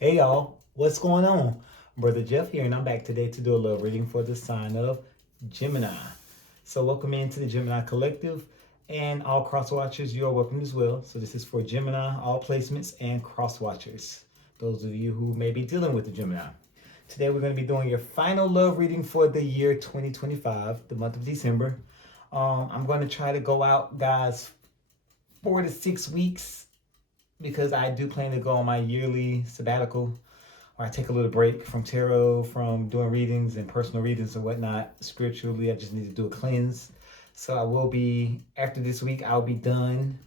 Hey y'all, what's going on? Brother Jeff here, and I'm back today to do a little reading for the sign of Gemini. So, welcome into the Gemini Collective, and all cross watchers, you are welcome as well. So, this is for Gemini, all placements, and cross watchers. Those of you who may be dealing with the Gemini. Today, we're going to be doing your final love reading for the year 2025, the month of December. I'm going to try to go out, guys, 4 to 6 weeks because I do plan to go on my yearly sabbatical where I take a little break from tarot, from doing readings and personal readings and whatnot. Spiritually, I just need to do a cleanse. So I will be, after this week, I'll be done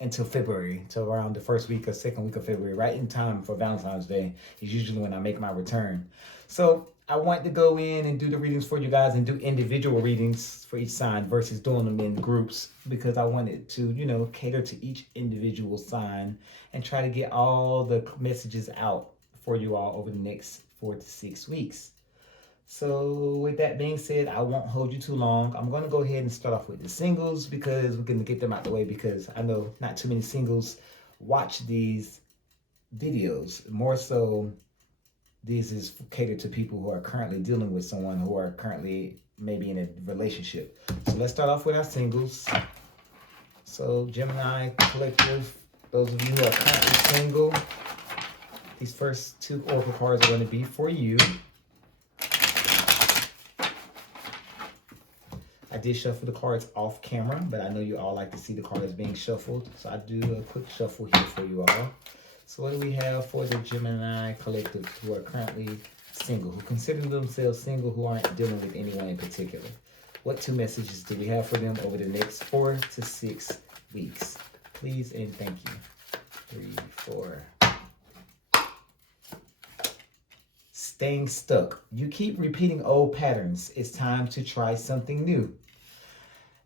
until February, till around the first week or second week of February, right in time for Valentine's Day is usually when I make my return. So I want to go in and do the readings for you guys and do individual readings for each sign versus doing them in groups because I wanted to, cater to each individual sign and try to get all the messages out for you all over the next 4 to 6 weeks. So with that being said, I won't hold you too long. I'm going to go ahead and start off with the singles because we're going to get them out the way because I know not too many singles watch these videos. More so, this is catered to people who are currently dealing with someone who are currently maybe in a relationship. So let's start off with our singles. So Gemini Collective, those of you who are currently single, these first two oracle cards are going to be for you. I did shuffle the cards off camera, but I know you all like to see the cards being shuffled. So I do a quick shuffle here for you all. So what do we have for the Gemini Collective who are currently single, who consider themselves single, who aren't dealing with anyone in particular? What two messages do we have for them over the next 4 to 6 weeks? Please and thank you. 3, 4. Staying stuck. You keep repeating old patterns. It's time to try something new.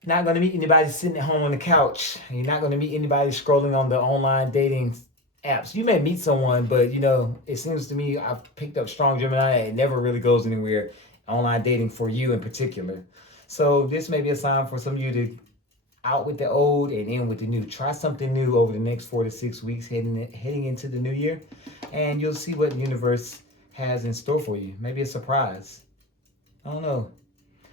You're not going to meet anybody sitting at home on the couch. You're not going to meet anybody scrolling on the online dating apps. You may meet someone, but it seems to me I've picked up strong Gemini. It never really goes anywhere. Online dating for you in particular. So this may be a sign for some of you to out with the old and in with the new. Try something new over the next 4 to 6 weeks heading into the new year, and you'll see what the universe has in store for you. Maybe a surprise. I don't know.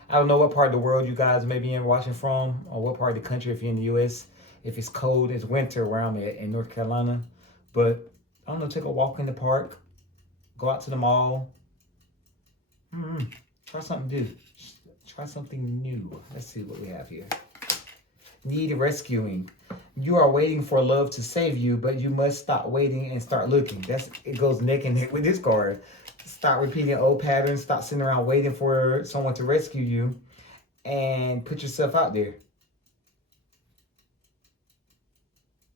I don't know what part of the world you guys may be in watching from, or what part of the country if you're in the U.S. If it's cold, it's winter where I'm at in North Carolina. But I don't know, take a walk in the park, go out to the mall. Try something new. Try something new. Let's see what we have here. Need rescuing. You are waiting for love to save you, but you must stop waiting and start looking. It goes neck and neck with this card. Stop repeating old patterns. Stop sitting around waiting for someone to rescue you, and put yourself out there.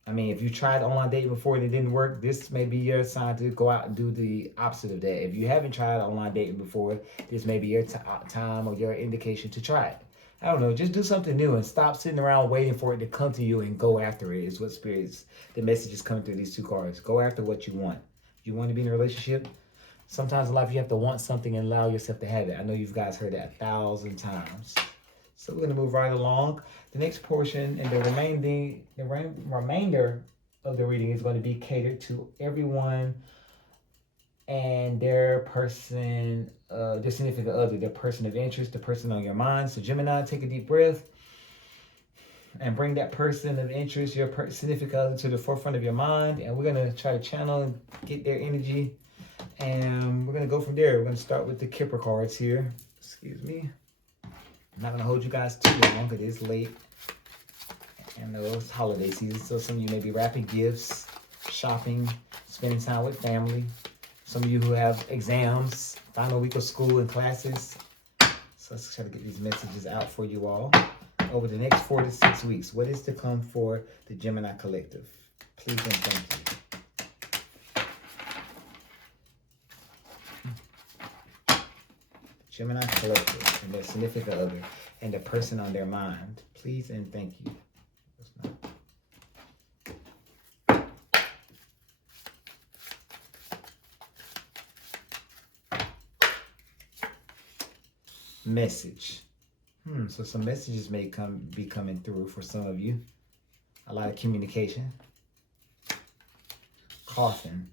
I mean, if you tried online dating before and it didn't work, this may be your sign to go out and do the opposite of that. If you haven't tried online dating before, this may be your time or your indication to try it. I don't know, just do something new and stop sitting around waiting for it to come to you and go after it is what spirits, the message is coming through these two cards. Go after what you want. You want to be in a relationship? Sometimes in life you have to want something and allow yourself to have it. I know you guys heard that 1,000 times. So we're going to move right along. The next portion and the remainder of the reading is going to be catered to everyone and their person, their significant other, their person of interest, the person on your mind. So Gemini, take a deep breath and bring that person of interest, your significant other, to the forefront of your mind. And we're going to try to channel and get their energy. And we're going to go from there. We're going to start with the Kipper cards here. Excuse me. I'm not going to hold you guys too long because it's late. And it's holiday season, so some of you may be wrapping gifts, shopping, spending time with family. Some of you who have exams, final week of school and classes. So let's try to get these messages out for you all over the next 4 to 6 weeks. What is to come for the Gemini Collective? Please and thank you. Gemini Collective and their significant other and the person on their mind. Please and thank you. Message. So some messages may be coming through for some of you. A lot of communication. Coffin.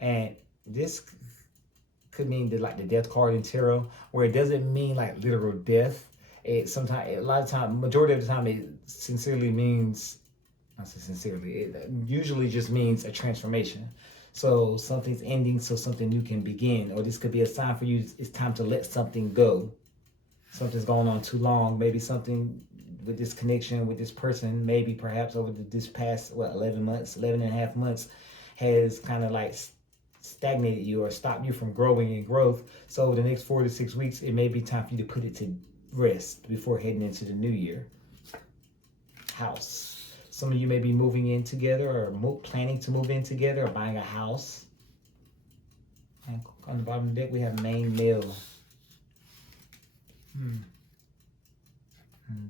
And this could mean like the death card in tarot, where it doesn't mean like literal death. It sometimes, a lot of time, majority of the time, it sincerely means, not so sincerely, it usually just means a transformation. So something's ending so something new can begin, or this could be a sign for you. It's time to let something go. Something's going on too long. Maybe something with this connection with this person, maybe perhaps over this past 11 months, 11 and a half months, has kind of like stagnated you or stopped you from growing and growth. So over the next 4 to 6 weeks, it may be time for you to put it to rest before heading into the new year. House. Some of you may be moving in together or planning to move in together or buying a house. And on the bottom of the deck, we have main male.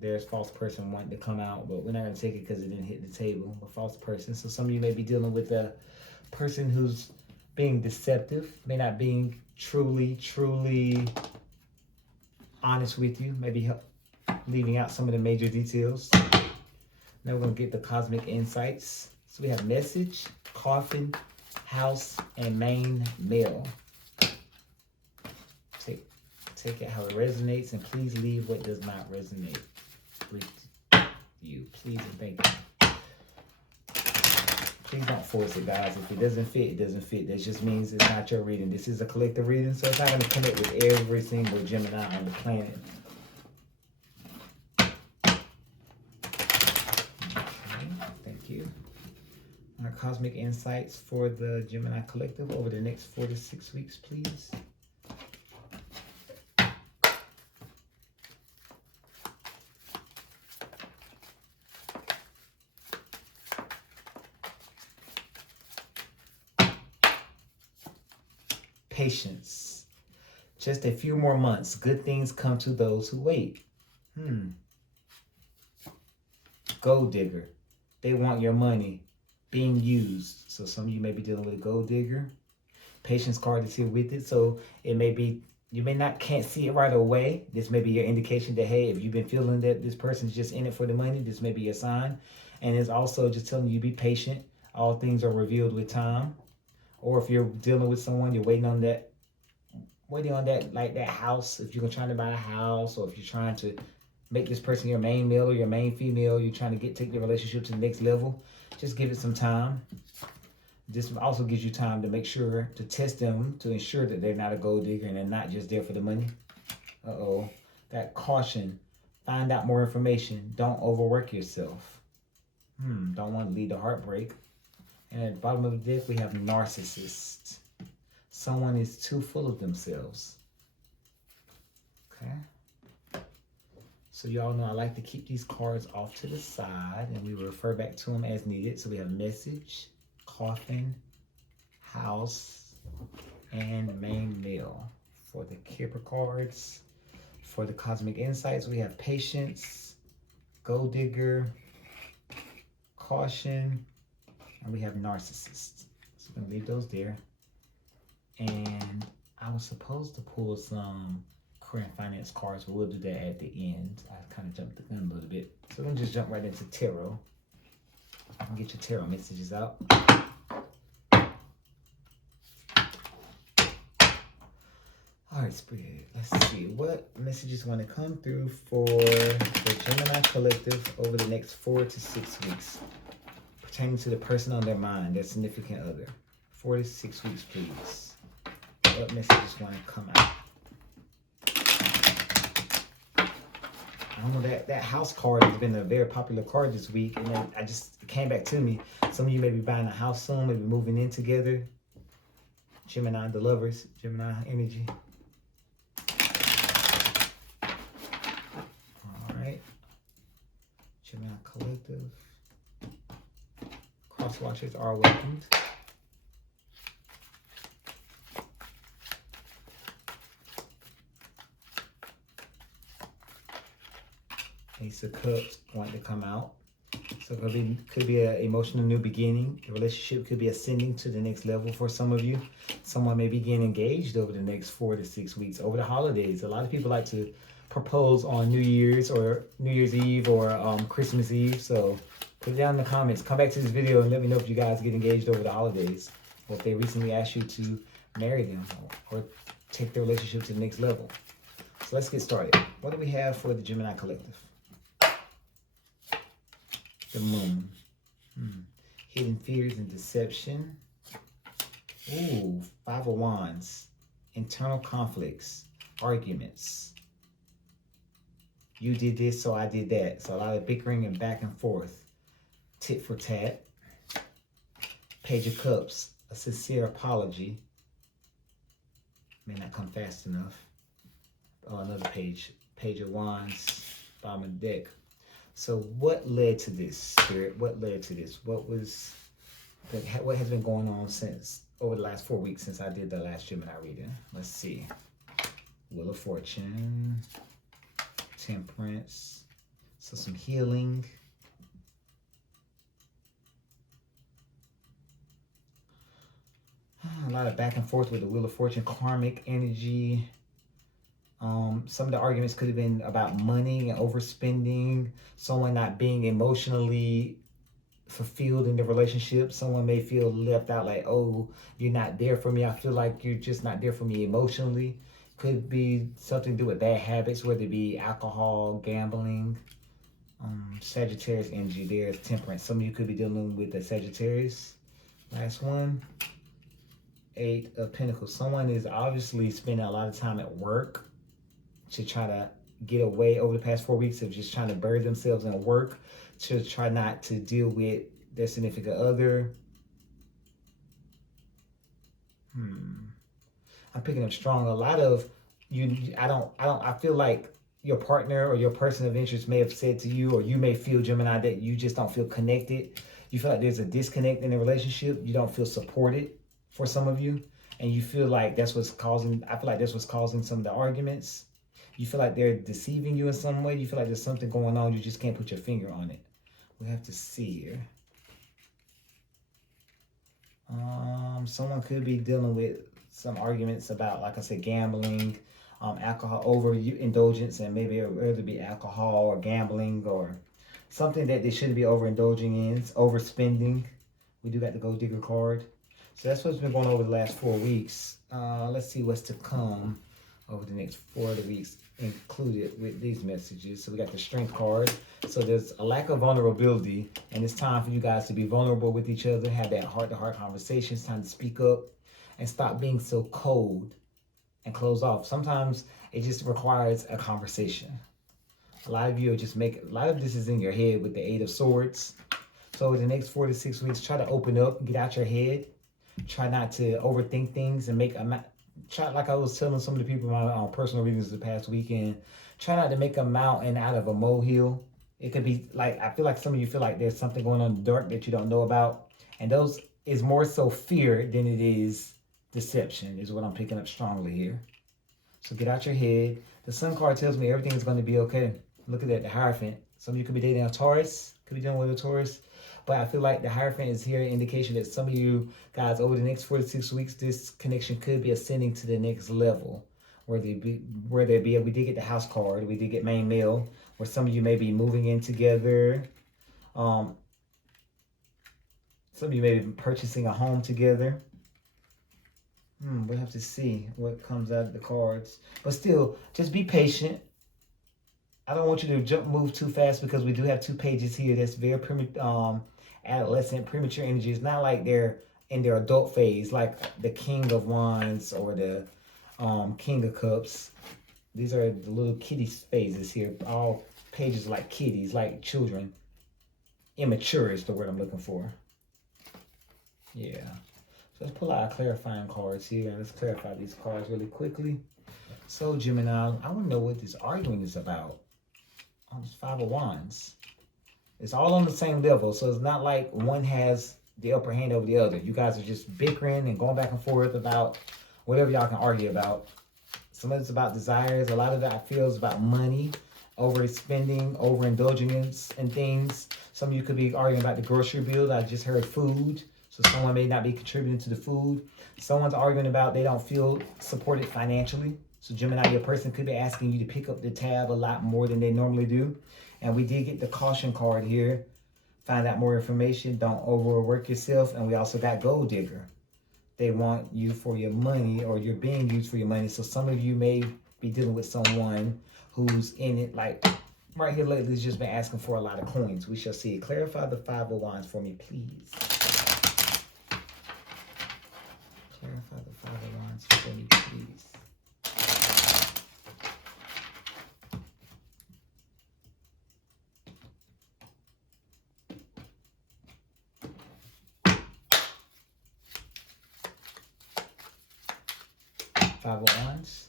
There's false person wanting to come out, but we're not going to take it because it didn't hit the table. But false person. So some of you may be dealing with a person who's being deceptive, may not being truly honest with you, maybe leaving out some of the major details. Now we're going to get the cosmic insights. So we have message, coffin, house, and main male. Take it how it resonates, and please leave what does not resonate with you. Please and thank you. Please don't force it, guys. If it doesn't fit, it doesn't fit. That just means it's not your reading. This is a collective reading, so it's not going to connect with every single Gemini on the planet. Thank you. Our cosmic insights for the Gemini collective over the next 4 to 6 weeks, please. Patience. Just a few more months. Good things come to those who wait. Gold digger. They want your money being used. So some of you may be dealing with a gold digger. Patience card is here with it. So it may be, you may not can't see it right away. This may be your indication that, hey, if you've been feeling that this person's just in it for the money, this may be a sign. And it's also just telling you be patient. All things are revealed with time. Or if you're dealing with someone, you're waiting on that, like that house. If you're trying to buy a house, or if you're trying to make this person your main male or your main female, you're trying to take the relationship to the next level, just give it some time. This also gives you time to make sure to test them to ensure that they're not a gold digger and they're not just there for the money. That caution. Find out more information. Don't overwork yourself. Don't want to lead to heartbreak. And at the bottom of the deck, we have narcissist. Someone is too full of themselves. Okay. So y'all know I like to keep these cards off to the side, and we refer back to them as needed. So we have message, coffin, house, and main male. For the Kipper cards, for the cosmic insights, we have patience, gold digger, caution, and we have narcissist. So we're going to leave those there. And I was supposed to pull some career and finance cards, but we'll do that at the end. I kind of jumped the gun a little bit. So we're going to just jump right into tarot. And get your tarot messages out. All right, Spirit. Let's see what messages want to come through for the Gemini collective over the next 4 to 6 weeks. Pertaining to the person on their mind, their significant other. 4 to 6 weeks, please. What messages want to come out? I don't know, that house card has been a very popular card this week, and then it came back to me. Some of you may be buying a house soon, maybe moving in together. Gemini, the lovers, Gemini energy. All right. Gemini collective. Cross watchers are welcomed. Ace of Cups going to come out. So it could be an emotional new beginning. The relationship could be ascending to the next level for some of you. Someone may be getting engaged over the next 4 to 6 weeks, over the holidays. A lot of people like to propose on New Year's or New Year's Eve or Christmas Eve. So put it down in the comments. Come back to this video and let me know if you guys get engaged over the holidays. or if they recently asked you to marry them or take their relationship to the next level. So let's get started. What do we have for the Gemini collective? The moon. Hidden fears and deception. Ooh, Five of Wands. Internal conflicts, arguments. You did this, so I did that. So a lot of bickering and back and forth. Tit for tat. Page of Cups, a sincere apology. May not come fast enough. Oh, another page. Page of Wands, bottom of the deck. So what led to this, Spirit? What led to this? What has been going on since over the last 4 weeks since I did the last Gemini reading? Let's see. Wheel of Fortune, Temperance, so some healing. A lot of back and forth with the Wheel of Fortune, karmic energy. Some of the arguments could have been about money and overspending, someone not being emotionally fulfilled in the relationship. Someone may feel left out, like, oh, you're not there for me. I feel like you're just not there for me emotionally. Could be something to do with bad habits, whether it be alcohol, gambling. Sagittarius energy, there's Temperance. Some of you could be dealing with the Sagittarius. Last one, Eight of Pentacles. Someone is obviously spending a lot of time at work to try to get away over the past 4 weeks of just trying to bury themselves in work, to try not to deal with their significant other. I'm picking up strong. A lot of you, I feel like your partner or your person of interest may have said to you, or you may feel, Gemini, that you just don't feel connected. You feel like there's a disconnect in the relationship. You don't feel supported for some of you. And you feel like that's what's causing, I feel like that's what's causing some of the arguments. You feel like they're deceiving you in some way. You feel like there's something going on. You just can't put your finger on it. We have to see here. Someone could be dealing with some arguments about, like I said, gambling, alcohol, overindulgence, and maybe it would either be alcohol or gambling or something that they shouldn't be overindulging in, overspending. We do got the Gold Digger card. So that's what's been going on over the last 4 weeks. Let's see what's to come over the next 4 weeks included with these messages. So we got the Strength card. So there's a lack of vulnerability, and it's time for you guys to be vulnerable with each other, have that heart-to-heart conversation. It's time to speak up and stop being so cold and close off. Sometimes it just requires a conversation. A lot of you are just a lot of this is in your head with the Eight of Swords. So over the next 4 to 6 weeks, try to open up, get out your head. Try not to overthink things and try, like I was telling some of the people in my personal readings the past weekend, try not to make a mountain out of a molehill. It could be like, I feel like some of you feel like there's something going on in the dark that you don't know about. And those is more so fear than it is deception, is what I'm picking up strongly here. So get out your head. The Sun card tells me everything is going to be okay. Look at that, the Hierophant. Some of you could be dating a Taurus, could be dealing with a Taurus. But I feel like the Hierophant is here, an indication that some of you guys, over the next 4 to 6 weeks, this connection could be ascending to the next level. We did get the House card, we did get main male, where some of you may be moving in together. Some of you may be purchasing a home together. We'll have to see what comes out of the cards. But still, just be patient. I don't want you to move too fast, because we do have 2 pages here that's very adolescent, premature energy. It's not like they're in their adult phase, like the King of Wands or the King of Cups. These are the little kitty phases here. All pages like kitties, like children. Immature is the word I'm looking for. Yeah. So let's pull out our clarifying cards here, and let's clarify these cards really quickly. So Gemini, I want to know what this arguing is about. This Five of Wands. It's all on the same level, so it's not like one has the upper hand over the other. You guys are just bickering and going back and forth about whatever y'all can argue about. Some of it's about desires. A lot of that I feel is about money, overspending, overindulging in things. Some of you could be arguing about the grocery bill. I just heard food, so someone may not be contributing to the food. Someone's arguing about they don't feel supported financially. So Gemini, your person could be asking you to pick up the tab a lot more than they normally do. And we did get the Caution card here. Find out more information. Don't overwork yourself. And we also got Gold Digger. They want you for your money, or you're being used for your money. So some of you may be dealing with someone who's in it, like right here lately, has just been asking for a lot of coins. We shall see. Clarify the Five of Wands for me, please. Clarify the Five of Wands for me, please. Five of Wands.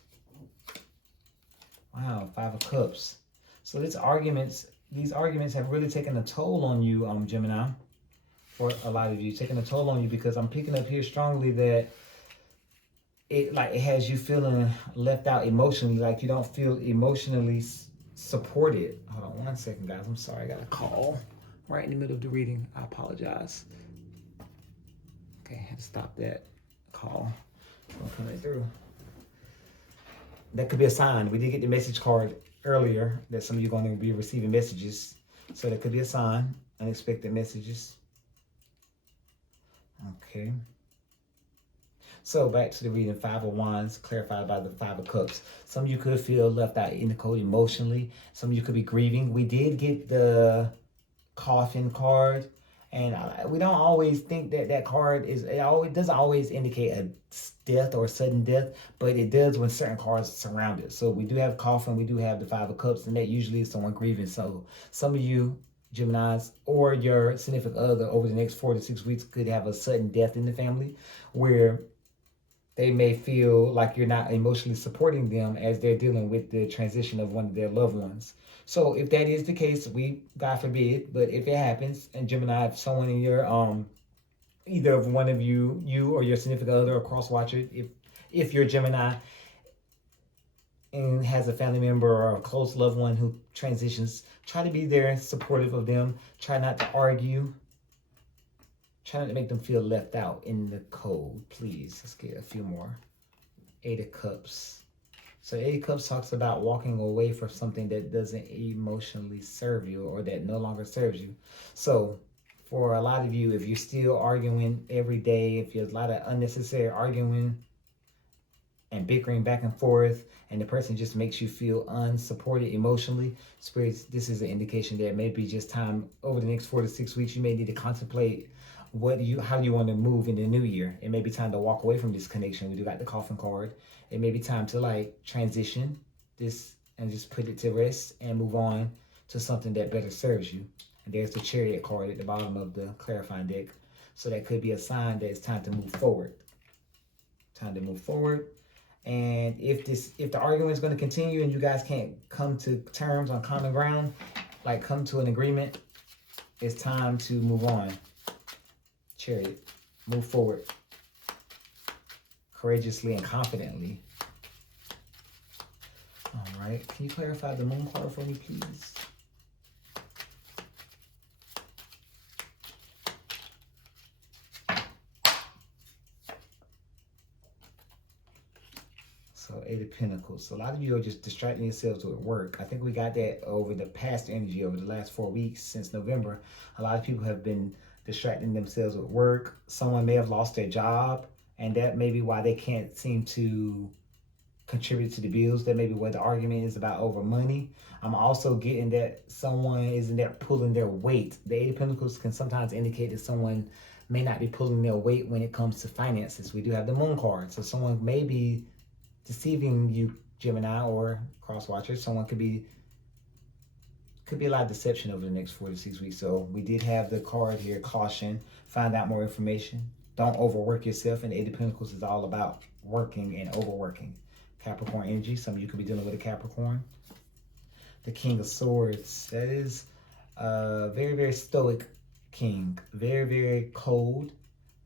Wow, Five of Cups. So these arguments have really taken a toll on you, Gemini. For a lot of you, taking a toll on you, because I'm picking up here strongly that it has you feeling left out emotionally, like you don't feel emotionally supported. Hold on 1 second, guys. I'm sorry, I got a call right in the middle of the reading. I apologize. Okay, I had to stop that call. Coming through. That could be a sign. We did get the message card earlier that some of you are going to be receiving messages. So that could be a sign. Unexpected messages. Okay. So back to the reading. Five of Wands, clarified by the Five of Cups. Some of you could feel left out in the cold emotionally. Some of you could be grieving. We did get the coffin card. And we don't always think that card it doesn't always indicate a death or a sudden death, but it does when certain cards surround it. So we do have coffin, we do have the Five of Cups, and that usually is someone grieving. So some of you, Geminis, or your significant other over the next 4 to 6 weeks could have a sudden death in the family where they may feel like you're not emotionally supporting them as they're dealing with the transition of one of their loved ones. So if that is the case, God forbid, but if it happens, and Gemini, if someone in your either of one of you or your significant other or cross watcher, if you're Gemini and has a family member or a close loved one who transitions, try to be there, supportive of them. Try not to argue. Try not to make them feel left out in the cold, please. Let's get a few more. Eight of Cups. So Eight of Cups talks about walking away from something that doesn't emotionally serve you or that no longer serves you. So for a lot of you, if you're still arguing every day, if there's a lot of unnecessary arguing and bickering back and forth, and the person just makes you feel unsupported emotionally, spirits, this is an indication that it may be just time over the next 4 to 6 weeks. You may need to contemplate how do you want to move in the new year. It may be time to walk away from this connection. We do got the coffin card. It may be time to transition this and just put it to rest and move on to something that better serves you. And there's the Chariot card at the bottom of the clarifying deck. So that could be a sign that it's time to move forward. Time to move forward. And if the argument is going to continue and you guys can't come to terms on common ground, come to an agreement, it's time to move on. Chariot, move forward courageously and confidently. All right, can you clarify the moon card for me, please? So Eight of Pentacles. So a lot of you are just distracting yourselves with work. I think we got that over the past energy over the last 4 weeks since November. A lot of people have been distracting themselves with work. Someone may have lost their job, and that may be why they can't seem to contribute to the bills. That may be where the argument is about over money. I'm also getting that someone isn't there pulling their weight. The Eight of Pentacles can sometimes indicate that someone may not be pulling their weight when it comes to finances. We do have the moon card. So someone may be deceiving you, Gemini, or cross watcher. Someone could be a lot of deception over the next 4 to 6 weeks. So we did have the card here, caution, find out more information. Don't overwork yourself. And the Eight of Pentacles is all about working and overworking. Capricorn energy. Some of you could be dealing with a Capricorn. The King of Swords. That is a very, very stoic king. Very, very cold,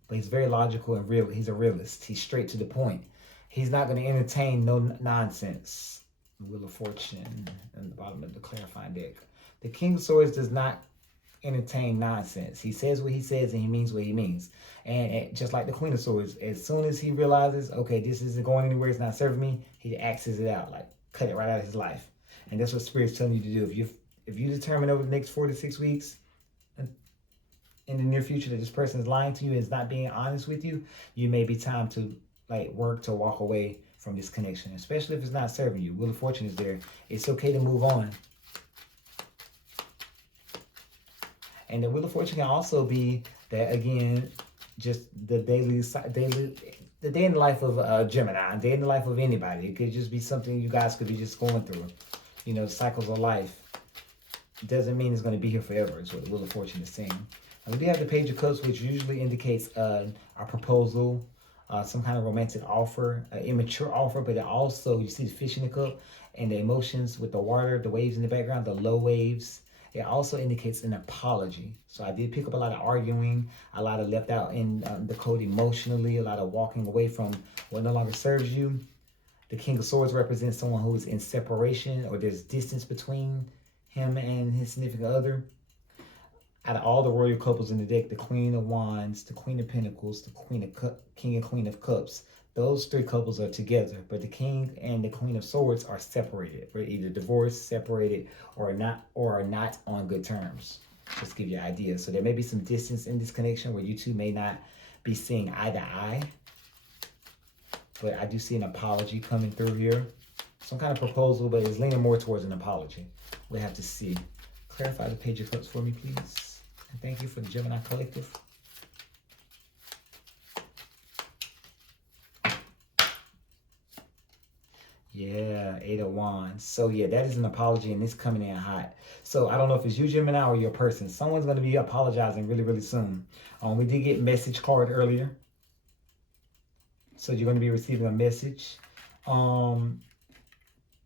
but he's very logical and real. He's a realist. He's straight to the point. He's not going to entertain no nonsense. Wheel of Fortune in the bottom of the clarifying deck. The King of Swords does not entertain nonsense. He says what he says and he means what he means. And just like the Queen of Swords, as soon as he realizes, okay, this isn't going anywhere, it's not serving me, he axes it out, cut it right out of his life. And that's what Spirit's telling you to do. If you determine over the next 4 to 6 weeks, in the near future that this person is lying to you and is not being honest with you, you may be time to like work to walk away from this connection, especially if it's not serving you. Wheel of Fortune is there. It's okay to move on. And the Wheel of Fortune can also be that, again, just the day in the life of Gemini, day in the life of anybody. It could just be something you guys could be just going through. You know, cycles of life. It doesn't mean it's going to be here forever, is what the Wheel of Fortune is saying. And we do have the Page of Cups, which usually indicates a proposal, some kind of romantic offer, an immature offer, but it also, you see the fish in the cup and the emotions with the water, the waves in the background, the low waves. It also indicates an apology. So I did pick up a lot of arguing, a lot of left out in the code emotionally, a lot of walking away from what no longer serves you. The King of Swords represents someone who is in separation, or there's distance between him and his significant other. Out of all the royal couples in the deck, the Queen of Wands, the Queen of Pentacles, the King and Queen of Cups, those three couples are together, but the King and the Queen of Swords are separated. They're either divorced, separated, or are not on good terms. Just to give you an idea. So there may be some distance in this connection where you two may not be seeing eye to eye. But I do see an apology coming through here. Some kind of proposal, but it's leaning more towards an apology. We'll have to see. Clarify the Page of Cups for me, please. And thank you for the Gemini Collective. Yeah, Eight of Wands. So yeah, that is an apology, and it's coming in hot. So I don't know if it's you, Gemini, or your person. Someone's going to be apologizing really, really soon. We did get message card earlier. So you're going to be receiving a message.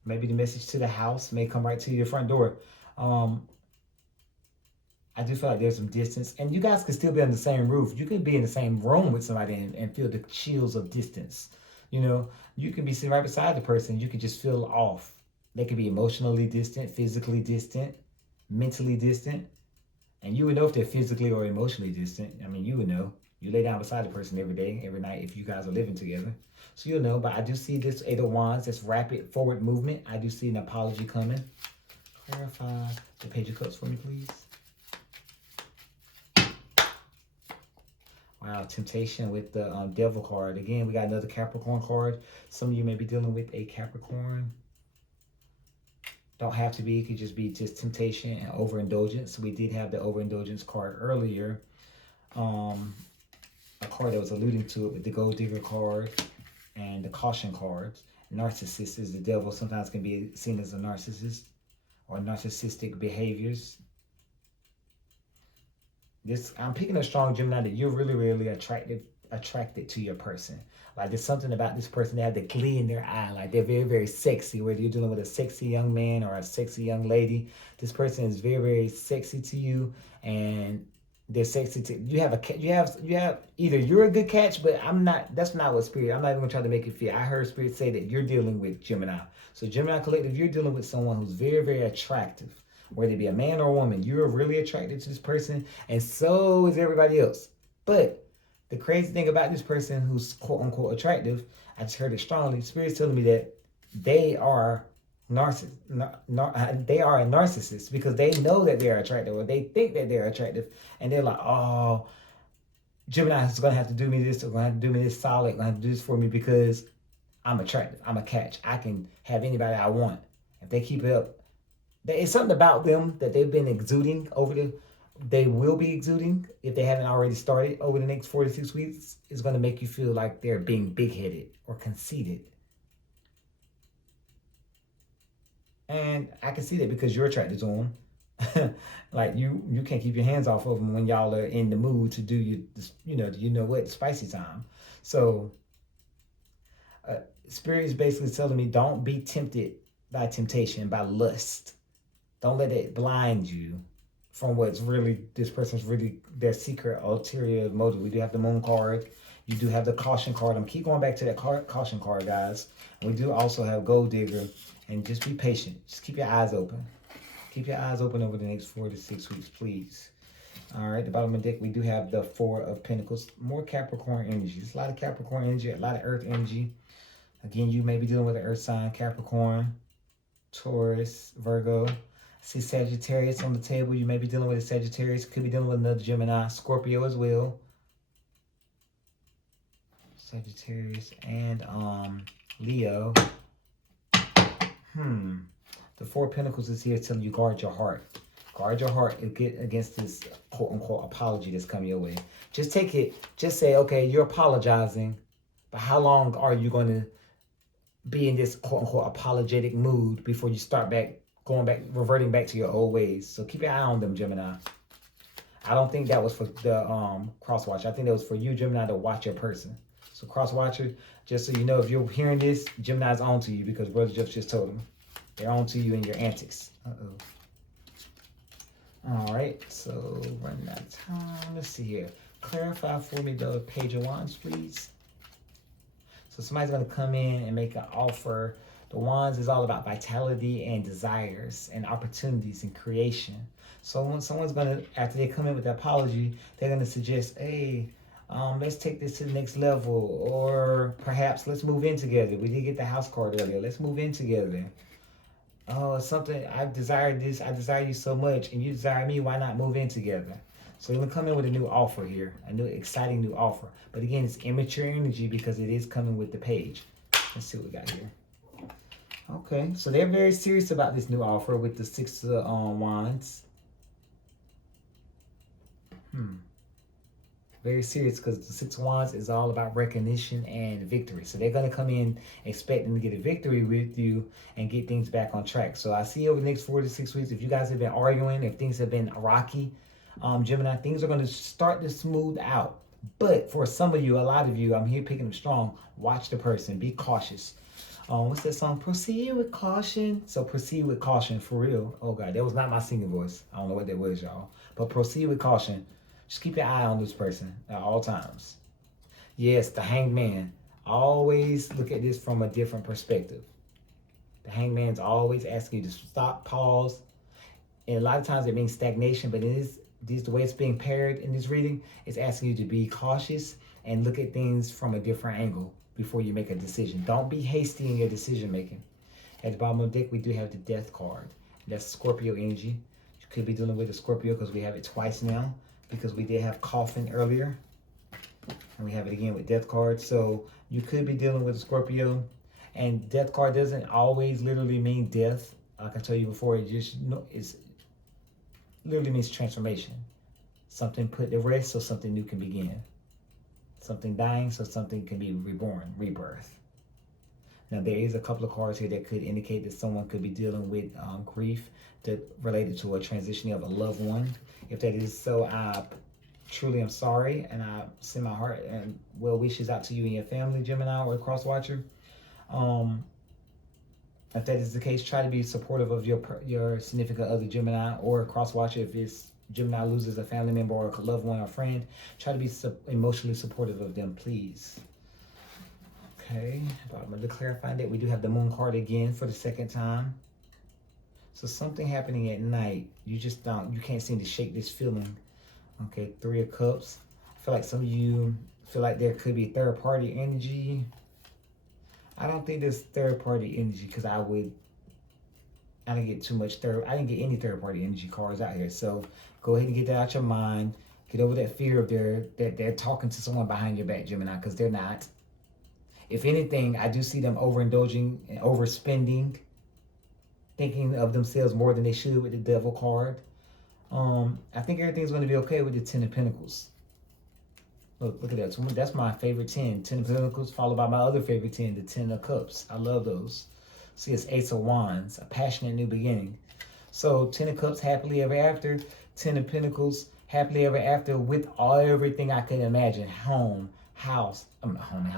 Maybe the message to the house may come right to your front door. I do feel like there's some distance, and you guys can still be on the same roof. You can be in the same room with somebody and feel the chills of distance. You know, you can be sitting right beside the person. You can just feel off. They can be emotionally distant, physically distant, mentally distant. And you would know if they're physically or emotionally distant. I mean, you would know. You lay down beside the person every day, every night, if you guys are living together. So you'll know. But I do see this Eight of Wands, this rapid forward movement. I do see an apology coming. Clarify the Page of Cups for me, please. Wow, temptation with the Devil card. Again, we got another Capricorn card. Some of you may be dealing with a Capricorn. Don't have to be. It could just be just temptation and overindulgence. We did have the overindulgence card earlier. A card that was alluding to it with the Gold Digger card and the Caution cards. Narcissist is the devil. Sometimes can be seen as a narcissist or narcissistic behaviors. I'm picking a strong Gemini that you're really, really attracted to your person. Like there's something about this person, they have the glee in their eye. Like they're very, very sexy. Whether you're dealing with a sexy young man or a sexy young lady, this person is very, very sexy to you, and they're sexy to you. You have either you're a good catch, but I'm not. That's not what Spirit. I'm not even gonna try to make it fit. I heard Spirit say that you're dealing with Gemini. So Gemini Collective, you're dealing with someone who's very, very attractive. Whether it be a man or a woman, you're really attracted to this person, and so is everybody else. But the crazy thing about this person who's quote unquote attractive, I just heard it strongly. Spirit's telling me that they are they are a narcissist because they know that they're attractive, or they think that they're attractive, and they're like, oh, Gemini is gonna have to do me this, or gonna have to do me this solid, gonna have to do this for me because I'm attractive. I'm a catch. I can have anybody I want. If they keep it up. It's something about them that they've been exuding they will be exuding if they haven't already started over the next 4 to 6 weeks. Is going to make you feel like they're being big-headed or conceited. And I can see that because you're attracted to them. Like you can't keep your hands off of them when y'all are in the mood to do what, spicy time. So Spirit is basically telling me don't be tempted by temptation, by lust. Don't let it blind you from what's really, this person's really, their secret ulterior motive. We do have the Moon card. You do have the Caution card. I'm keep going back to that Caution card, guys. And we do also have Gold Digger. And just be patient. Just keep your eyes open. Keep your eyes open over the next 4 to 6 weeks, please. All right, the bottom of the deck, we do have the Four of Pentacles. More Capricorn energy. There's a lot of Capricorn energy, a lot of Earth energy. Again, you may be dealing with an Earth sign, Capricorn, Taurus, Virgo. See Sagittarius on the table. You may be dealing with a Sagittarius. Could be dealing with another Gemini. Scorpio as well. Sagittarius and Leo. The Four of Pentacles is here telling you guard your heart. Guard your heart against this quote-unquote apology that's coming your way. Just take it. Just say, okay, you're apologizing. But how long are you going to be in this quote-unquote apologetic mood before you start reverting back to your old ways? So keep your eye on them, Gemini. I don't think that was for the cross watcher. I think that was for you, Gemini, to watch your person. So cross watcher, just so you know, if you're hearing this, Gemini's on to you because Brother Jeff just told them. They're on to you in your antics. All right, so running out of time. Let's see here. Clarify for me the Page of Wands, please. So somebody's going to come in and make an offer. The Wands is all about vitality and desires and opportunities and creation. So when someone's going to, after they come in with the apology, they're going to suggest, hey, let's take this to the next level. Or perhaps let's move in together. We did get the house card earlier. Let's move in together. Oh, something, I desire this. I desire you so much and you desire me. Why not move in together? So you're going to come in with a new offer here. A new, exciting new offer. But again, it's immature energy because it is coming with the page. Let's see what we got here. Okay, so they're very serious about this new offer with the Six of Wands. Very serious because the Six of Wands is all about recognition and victory. So they're going to come in expecting to get a victory with you and get things back on track. So I see over the next 4 to 6 weeks, if you guys have been arguing, if things have been rocky, Gemini, things are going to start to smooth out. But for some of you, a lot of you, I'm here picking them strong. Watch the person. Be cautious. What's that song? Proceed with caution. So proceed with caution for real. Oh God, that was not my singing voice. I don't know what that was, y'all. But proceed with caution. Just keep your eye on this person at all times. Yes, the Hanged Man. Always look at this from a different perspective. The Hanged Man's always asking you to stop, pause. And a lot of times it means stagnation, but the way it's being paired in this reading, it's asking you to be cautious and look at things from a different angle before you make a decision. Don't be hasty in your decision making. At the bottom of the deck, we do have the Death card. That's Scorpio energy. You could be dealing with a Scorpio because we have it twice now. Because we did have Coffin earlier. And we have it again with Death card. So you could be dealing with a Scorpio. And Death card doesn't always literally mean death. Like I told you before, it literally means transformation. Something put to rest so something new can begin. Something dying so something can be reborn, rebirth. Now there is a couple of cards here that could indicate that someone could be dealing with grief related to a transitioning of a loved one. If that is so, I truly am sorry, and I send my heart and well wishes out to you and your family, Gemini or Cross Watcher. If that is the case, try to be supportive of your significant other, Gemini or Cross Watcher. If it's Gemini loses a family member or a loved one or friend, try to be emotionally supportive of them, please. Okay, I'm going to clarify that we do have the Moon card again for the second time. So something happening at night, you can't seem to shake this feeling. Okay, Three of Cups. I feel like some of you feel like there could be third party energy. I don't think there's third party energy because I didn't get I didn't get any third party energy cards out here. So go ahead and get that out your mind. Get over that fear of that they're talking to someone behind your back, Gemini, because they're not. If anything, I do see them overindulging and overspending, thinking of themselves more than they should with the Devil card. I think everything's going to be okay with the Ten of Pentacles. Look at that. That's my favorite 10. 10 of Pentacles followed by my other favorite 10, the 10 of Cups. I love those. See, it's Ace of Wands, a passionate new beginning. So 10 of Cups, happily ever after. 10 of Pentacles, happily ever after with everything I could imagine. Home, house,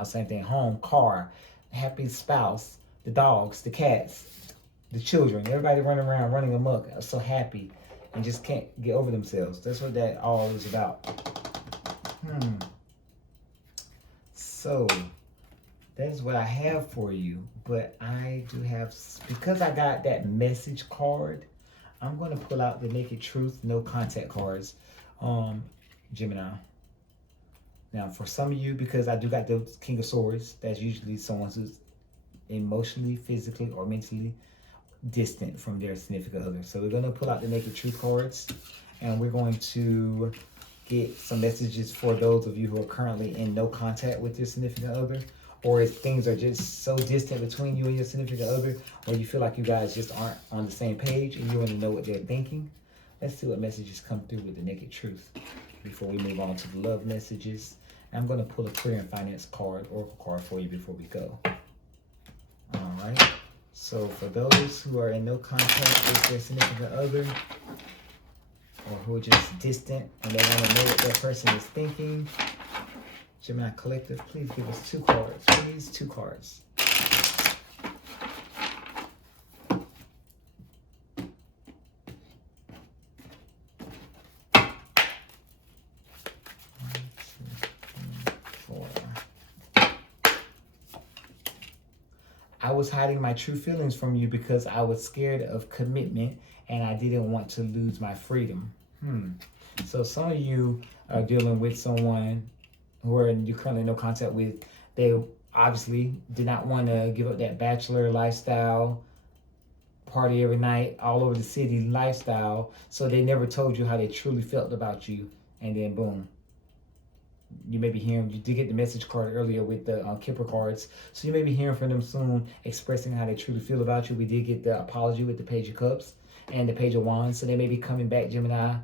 same thing. Home, car, happy spouse, the dogs, the cats, the children, everybody running around, running amok, so happy and just can't get over themselves. That's what that all is about. So that is what I have for you. But I do have, because I got that message card, I'm going to pull out the Naked Truth, no contact cards, Gemini. Now, for some of you, because I do got the King of Swords, that's usually someone who's emotionally, physically, or mentally distant from their significant other. So we're going to pull out the Naked Truth cards, and we're going to get some messages for those of you who are currently in no contact with your significant other, or if things are just so distant between you and your significant other, or you feel like you guys just aren't on the same page and you want to know what they're thinking. Let's see what messages come through with the Naked Truth before we move on to the love messages. And I'm going to pull a career and finance card, oracle card for you before we go. All right. So for those who are in no contact with their significant other, or who are just distant and they want to know what that person is thinking, Gemini Collective, please give us 2 cards. Please, 2 cards. I was hiding my true feelings from you because I was scared of commitment and I didn't want to lose my freedom. So some of you are dealing with someone who are you currently no contact with. They obviously did not want to give up that bachelor lifestyle, party every night, all over the city lifestyle. So they never told you how they truly felt about you. And then boom. You may be hearing, you did get the message card earlier with the Kipper cards. So you may be hearing from them soon, expressing how they truly feel about you. We did get the apology with the Page of Cups and the Page of Wands. So they may be coming back, Gemini.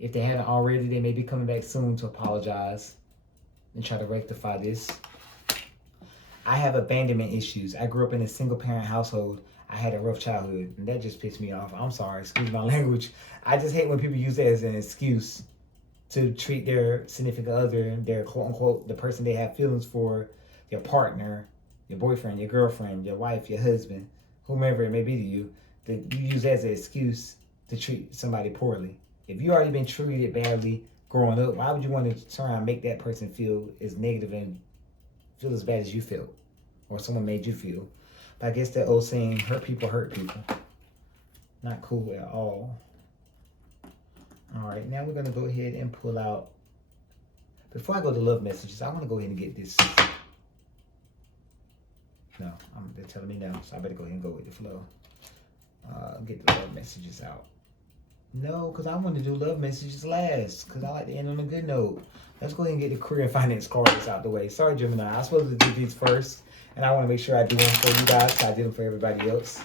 If they haven't already, they may be coming back soon to apologize and try to rectify this. I have abandonment issues. I grew up in a single parent household. I had a rough childhood, and that just pissed me off. I'm sorry, excuse my language. I just hate when people use that as an excuse to treat their significant other, their quote unquote, the person they have feelings for, your partner, your boyfriend, your girlfriend, your wife, your husband, whomever it may be to you, that you use that as an excuse to treat somebody poorly. If you already been treated badly growing up, why would you want to turn around and make that person feel as negative and feel as bad as you felt, or someone made you feel? But I guess that old saying, hurt people hurt people. Not cool at all. All right, now we're going to go ahead and pull out, before I go to love messages, I want to go ahead and get this. No, they're telling me no, so I better go ahead and go with the flow. Get the love messages out. No, because I want to do love messages last, because I like to end on a good note. Let's go ahead and get the career and finance cards out the way. Sorry, Gemini, I was supposed to do these first, and I want to make sure I do them for you guys, so I did them for everybody else.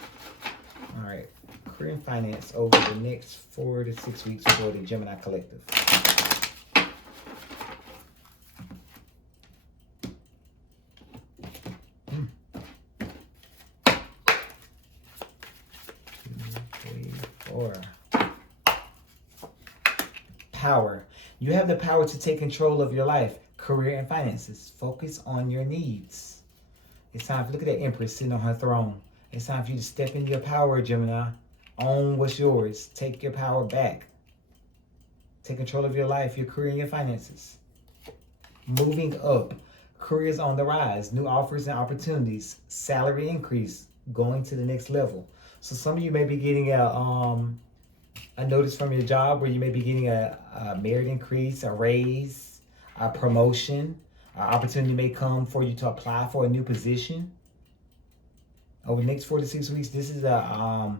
All right, career and finance over the next 4 to 6 weeks for the Gemini Collective. Power. You have the power to take control of your life, career, and finances. Focus on your needs. It's time for, look at that Empress sitting on her throne. It's time for you to step into your power, Gemini. Own what's yours. Take your power back. Take control of your life, your career, and your finances. Moving up. Careers on the rise. New offers and opportunities. Salary increase. Going to the next level. So some of you may be getting a notice from your job where you may be getting a merit increase, a raise, a promotion. An opportunity may come for you to apply for a new position. Over the next 4 to 6 weeks, this is a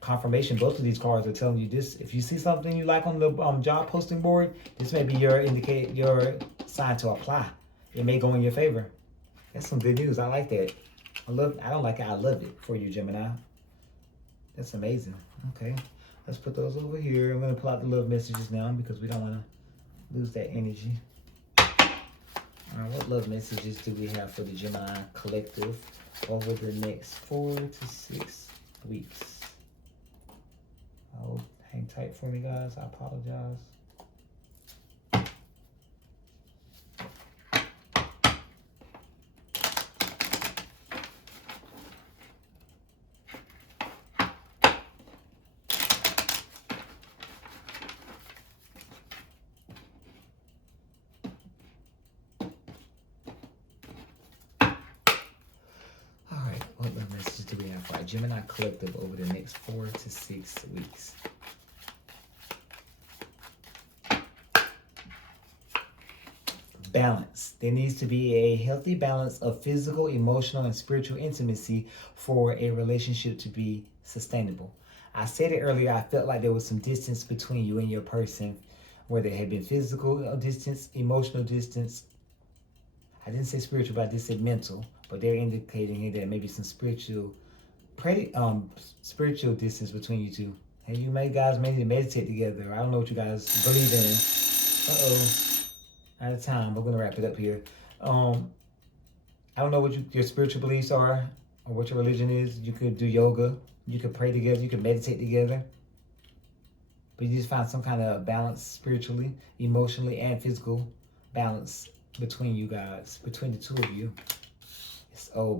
confirmation. Both of these cards are telling you this. If you see something you like on the job posting board, this may be your sign to apply. It may go in your favor. That's some good news. I like that. I don't like it. I love it for you, Gemini. That's amazing. Okay. Let's put those over here. I'm going to pull out the love messages now because we don't want to lose that energy. All right, what love messages do we have for the Gemini Collective over the next 4 to 6 weeks? Oh, hang tight for me, guys. I apologize. What love messages do we have for our Gemini Collective over the next 4 to 6 weeks? Balance. There needs to be a healthy balance of physical, emotional, and spiritual intimacy for a relationship to be sustainable. I said it earlier, I felt like there was some distance between you and your person, where there had been physical distance, emotional distance. I didn't say spiritual, but I did say mental. But they're indicating here that maybe some spiritual distance between you two. And you guys may need to meditate together. I don't know what you guys believe in. Out of time. We're gonna wrap it up here. I don't know what your spiritual beliefs are or what your religion is. You could do yoga. You could pray together. You could meditate together. But you just find some kind of balance spiritually, emotionally, and physical balance between you guys, between the two of you.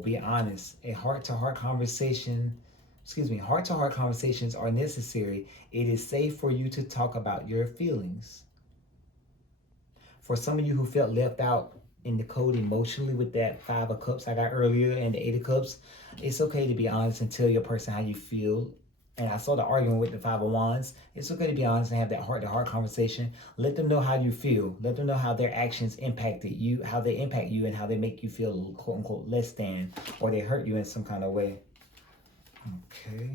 Be honest. Heart-to-heart conversations are necessary. It is safe for you to talk about your feelings. For some of you who felt left out in the code emotionally with that 5 of Cups I got earlier and the 8 of Cups, it's okay to be honest and tell your person how you feel. And I saw the argument with the 5 of Wands. It's okay to be honest and have that heart-to-heart conversation. Let them know how you feel. Let them know how their actions impacted you, how they impact you, and how they make you feel, quote-unquote, less than, or they hurt you in some kind of way. Okay.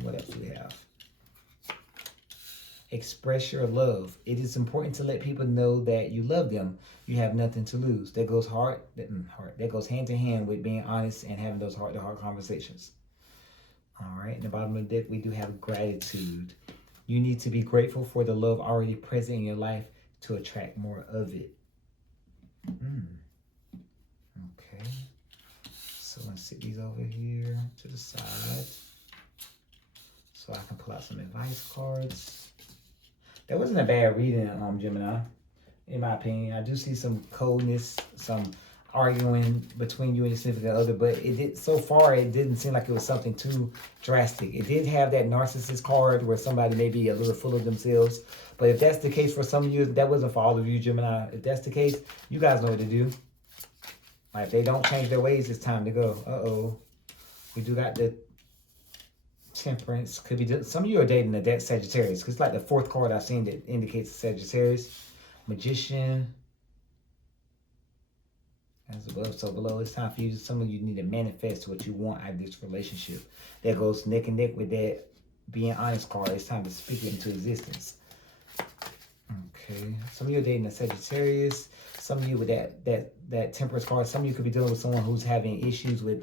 What else do we have? Express your love. It is important to let people know that you love them. You have nothing to lose. That goes That goes hand to hand with being honest and having those heart-to-heart conversations. All right, in the bottom of the deck, we do have gratitude. You need to be grateful for the love already present in your life to attract more of it. Okay, so let's sit these over here to the side so I can pull out some advice cards. That wasn't a bad reading, Gemini, in my opinion. I do see some coldness, some arguing between you and your significant other, but so far it didn't seem like it was something too drastic. It did have that narcissist card where somebody may be a little full of themselves, but if that's the case for some of you, that wasn't for all of you, Gemini. If that's the case, you guys know what to do. Like, if they don't change their ways, it's time to go. We do got the Temperance. Could be some of you are dating the Sagittarius, because it's like the 4th card I've seen that indicates Sagittarius. Magician. As above, so below. It's time for you. Some of you need to manifest what you want out of this relationship. That goes neck and neck with that being honest card. It's time to speak it into existence. Okay. Some of you are dating a Sagittarius. Some of you with that Temperance card. Some of you could be dealing with someone who's having issues with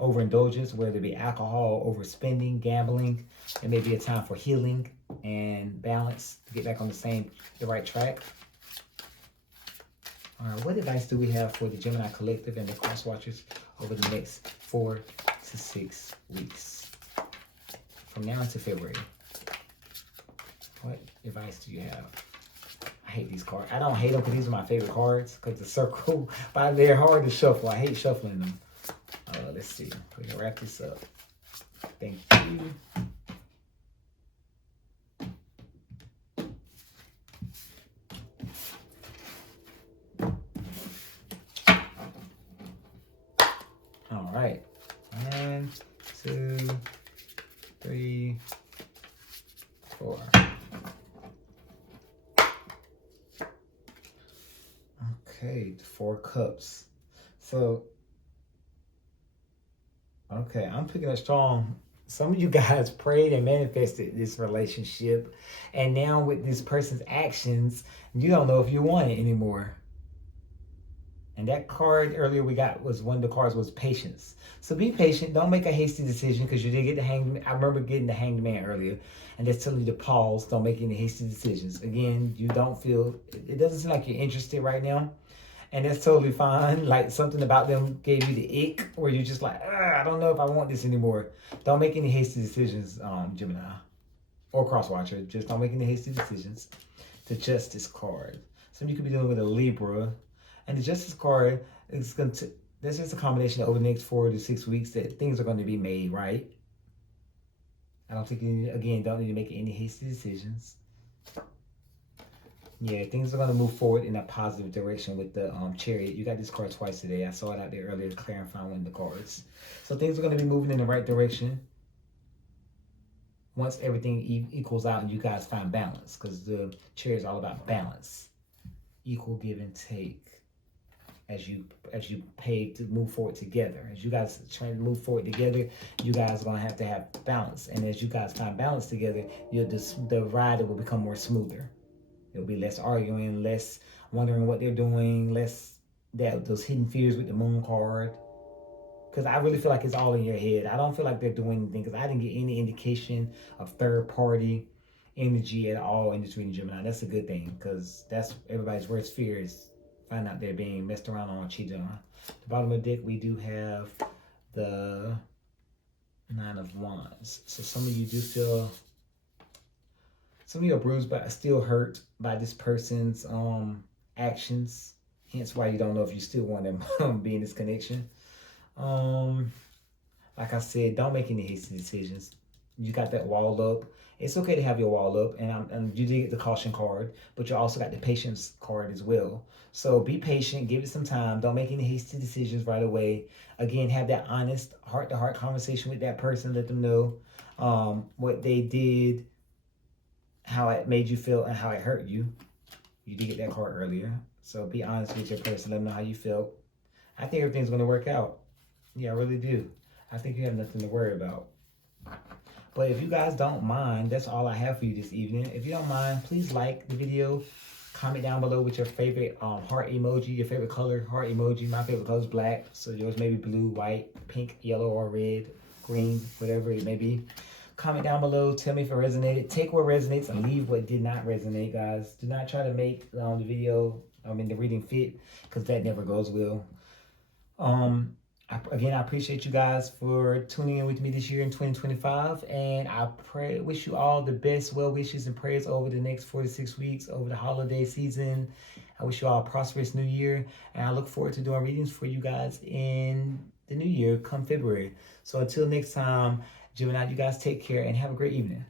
overindulgence, whether it be alcohol, overspending, gambling. It may be a time for healing and balance to get back on the right track. All right, what advice do we have for the Gemini Collective and the Cross Watchers over the next 4 to 6 weeks? From now until February. What advice do you have? I hate these cards. I don't hate them because these are my favorite cards, because the circle, but they're hard to shuffle. I hate shuffling them. Let's see. We can wrap this up. Thank you. All right. 1, 2, 3, 4. Okay, 4 cups. So, okay, I'm picking up strong. Some of you guys prayed and manifested this relationship, and now with this person's actions, you don't know if you want it anymore. And that card earlier we got was one of the cards was patience. So be patient. Don't make a hasty decision, because you did get the Hanged. I remember getting the Hanged Man earlier, and that's telling you to pause. Don't make any hasty decisions. Again, you don't feel. It doesn't seem like you're interested right now. And that's totally fine. Like, something about them gave you the ick where you're just like, I don't know if I want this anymore. Don't make any hasty decisions, Gemini or Crosswatcher. Just don't make any hasty decisions. The Justice card. Some of you could be dealing with a Libra. And the Justice card is that's just a combination over the next 4 to 6 weeks that things are going to be made right. I don't think don't need to make any hasty decisions. Yeah, things are going to move forward in a positive direction with the Chariot. You got this card twice today. I saw it out there earlier, clarifying one of the cards. So things are going to be moving in the right direction once everything equals out and you guys find balance, because the Chariot is all about balance. Equal give and take. as you pay to move forward together. As you guys trying to move forward together, you guys are gonna have to have balance. And as you guys find balance together, the ride will become more smoother. There'll be less arguing, less wondering what they're doing, less those hidden fears with the moon card. Because I really feel like it's all in your head. I don't feel like they're doing anything because I didn't get any indication of third party energy at all in this reading, Gemini. That's a good thing because that's everybody's worst fear is find out they're being messed around on, cheated on. The bottom of the deck, we do have the Nine of Wands. So some of you do feel, some of you are bruised but still hurt by this person's actions. Hence why you don't know if you still want them to be in this connection. Like I said, don't make any hasty decisions. You got that wall up. It's okay to have your wall up, and you did get the caution card, but you also got the patience card as well. So be patient, give it some time. Don't make any hasty decisions right away. Again, have that honest heart-to-heart conversation with that person. Let them know what they did, how it made you feel, and how it hurt you. You did get that card earlier. So be honest with your person. Let them know how you felt. I think everything's going to work out. Yeah, I really do. I think you have nothing to worry about. But if you guys don't mind, that's all I have for you this evening. If you don't mind, please like the video. Comment down below with your favorite heart emoji, your favorite color heart emoji. My favorite color is black. So yours may be blue, white, pink, yellow, or red, green, whatever it may be. Comment down below. Tell me if it resonated. Take what resonates and leave what did not resonate, guys. Do not try to make the reading fit, because that never goes well. Again, I appreciate you guys for tuning in with me this year in 2025, and I wish you all the best well wishes and prayers over the next 4 to 6 weeks over the holiday season. I wish you all a prosperous new year, and I look forward to doing readings for you guys in the new year come February. So until next time, Gemini, you guys take care and have a great evening.